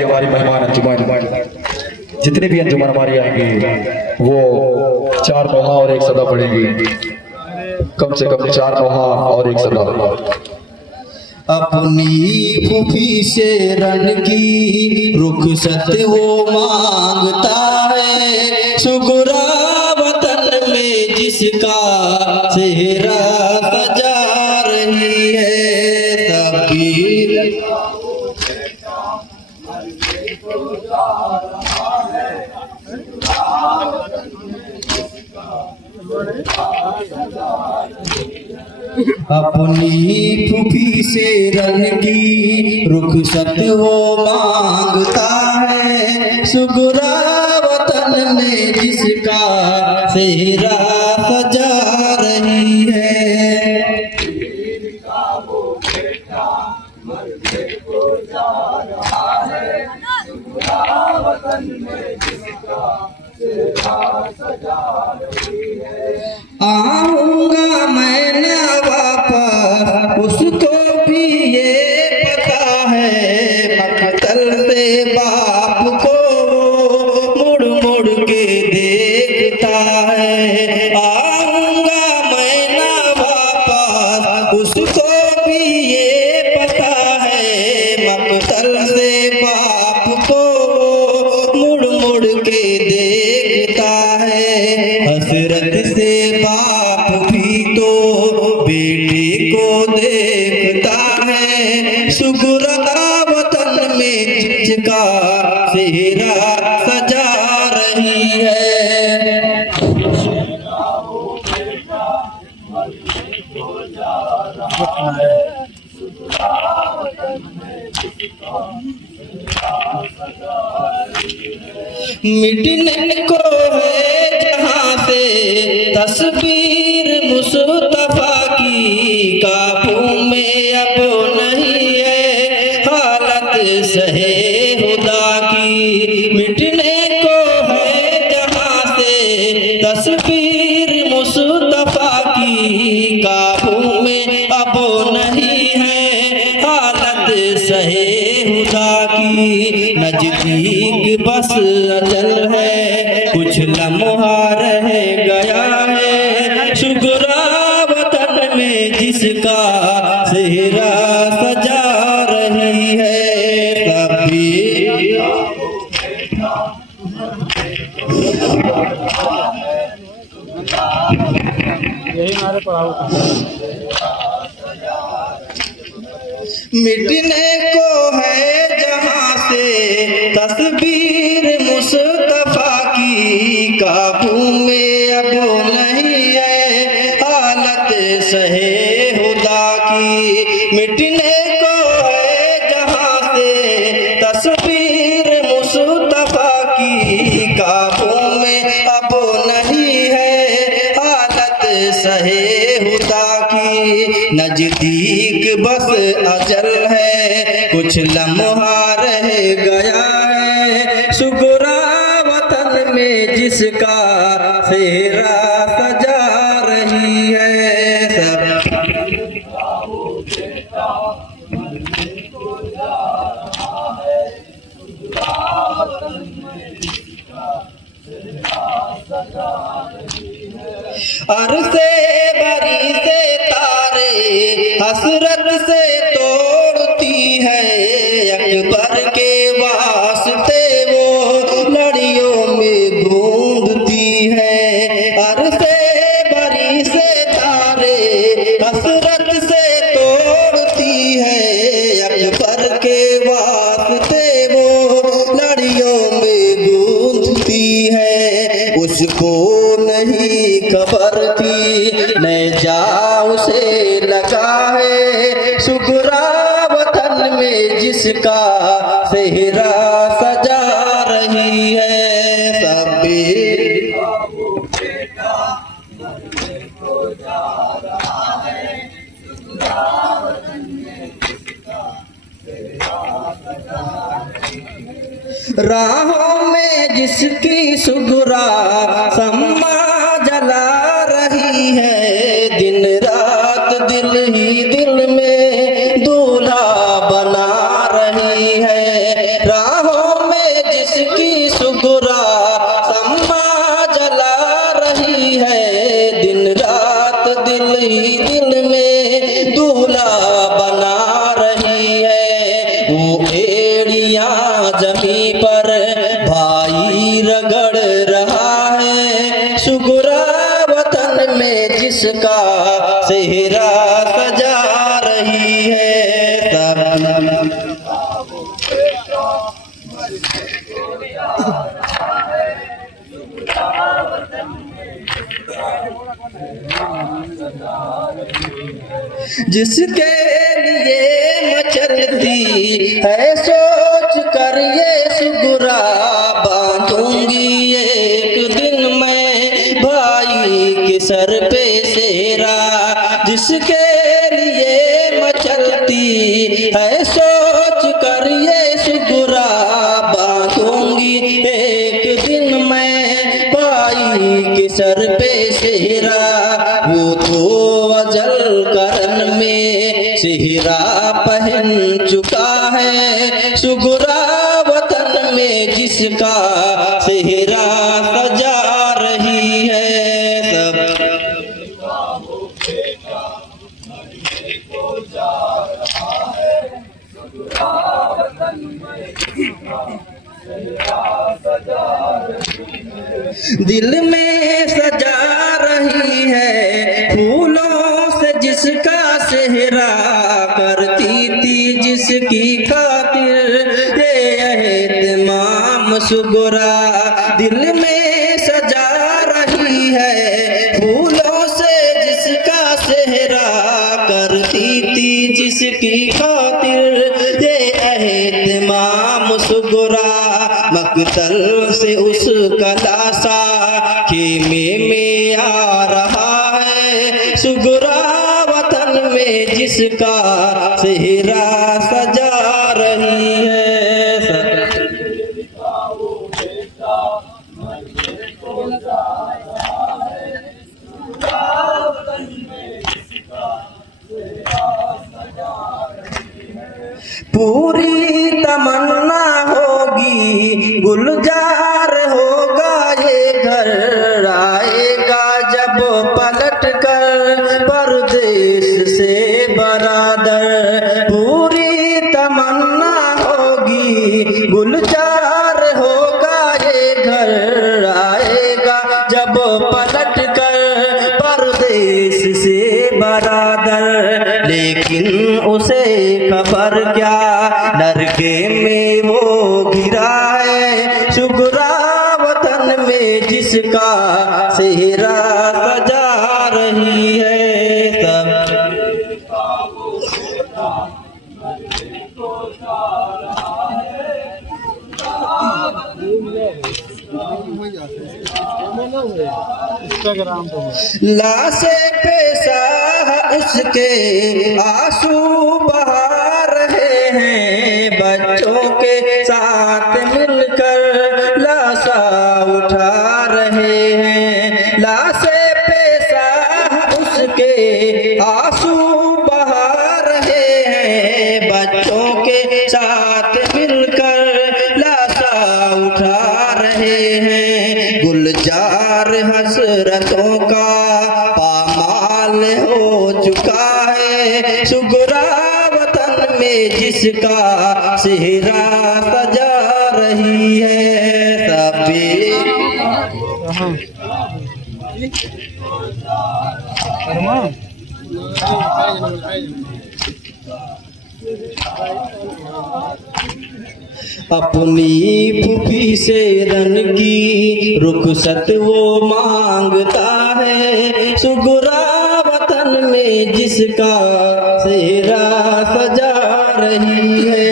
हमारी मेहमान अंजुमन जितने भी अंजुमन हमारी आएंगी वो 4 नोहा और 1 सदा पढ़ेंगी। कम से कम 4 नोहा और 1 सदा। अपनी फूफी से रन की रुखसत वो मांगता है, सुगरा वतन में जिसका सेहरा सजा रही है। तबीर अपनी फूफी से रन की रुखसत वो मांगता है, सुगरा वतन में जिसका सेहरा सजा रही है। आऊंगा मैं न वापस उसको भी ये पता है, मकतल से बाप को मुड़ मुड़ के देखता है। आऊंगा मैं न वापस उसको भी ये पता है, मकतल से बाप को मुड़ मुड़ के देखता है। हसरत से बाप भी तो बेटे को देखता है, सुगरा वतन में जिसका सेहरा सजा रही है। मिटने को है जहाँ से तस्वीर मुस्तफा की, काबू में अब नहीं है हालत सहे खुदा की। मिटने को है जहाँ से तस्वीर मुस्तफा की, काबू में अब नहीं है हालत सहे खुदा की। नजदीक बस अजल है, कुछ लम्हा रह गया है, सुगरा वतन में जिसका सेहरा सजा रही है। तभी मिटने को है जहाँ से तस्वीर मुस्तफा की, काबू में अब नहीं है हालत सहे खुदा की। मिटने को है जहाँ से तस्वीर मुस्तफा की, काबू में अब नहीं है हालत सहे खुदा की। नजदीक बस अजल है, कुछ लम्हा रह गया है, सुगरा वतन में जिसका सेहरा सजा रही है। सब अरसे बरी से तारे हसरत से तोड़ती है, अकबर के वास्ते वो लड़ियों में गूंजती है। अरसे बरी से तारे हसरत से तोड़ती है, अकबर के वास्ते वो लड़ियों में गूंजती है। उसको नहीं खबर थी न जाओ से लगा है, सुगरा वतन में जिसका सेहरा सजा रही है। सबे राहों में जिसकी सुगरा सम्मा जला रही है, दिन रात दिल ही दिल में दूल्हा बना रही है। राहों जमी पर भाई रगड़ रहा है, सुगरा वतन में जिसका सेहरा सजा रही है। सब जिसके लिए मचलती है सोच कर ये सुगरा, बांधूंगी एक दिन मैं भाई के सर पे सेहरा। जिसके लिए मचलती है सोच कर ये सुगरा, बांधूंगी एक दिन मैं भाई के सर पे सेहरा। वो तो अजल करन में सेहरा पहन चुका है, सुगरा वतन में जिसका सेहरा सजा रही है। सब दिल में सजा रही है फूलों से जिसका सेहरा, करती थी जिसकी खातिर ये एहतमाम सुगरा। दिल में सजा रही है फूलों से जिसका सेहरा, करती थी जिसकी खातिर ये एहतमाम सुगरा। मकतल से उसका लाशा खेमे में आ रहा है, सुगरा वतन में जिसका सेहरा सजा रही है। पूरी तमन्ना होगी गुलजार होगा ये घर, आएगा जब पलट कर परदेश से बरादर। पूरी तमन्ना होगी गुलजार होगा ये घर, आएगा जब पलट कर परदेश से बरादर। लेकिन उसे खबर क्या नरके में वो गिरा है, सुगरा वतन में जिसका सेहरा सजा रही है। सब लाशे पे साह उसके आंसू बहा रहे हैं, बच्चों के साथ मिलकर लाशा उठा रहे हैं। लाशे पे साह उसके आंसू बहा रहे हैं, बच्चों के साथ मिलकर लाशा उठा रहे हैं। गुलजार हसरतों का पामाल हो चुका है, सुगरा वतन में जिसका सेहरा सजा रही है। सभी अपनी फूफी से रन की रुखसत वो मांगता है, सुगरा वतन में जिसका सेहरा सजा रही है।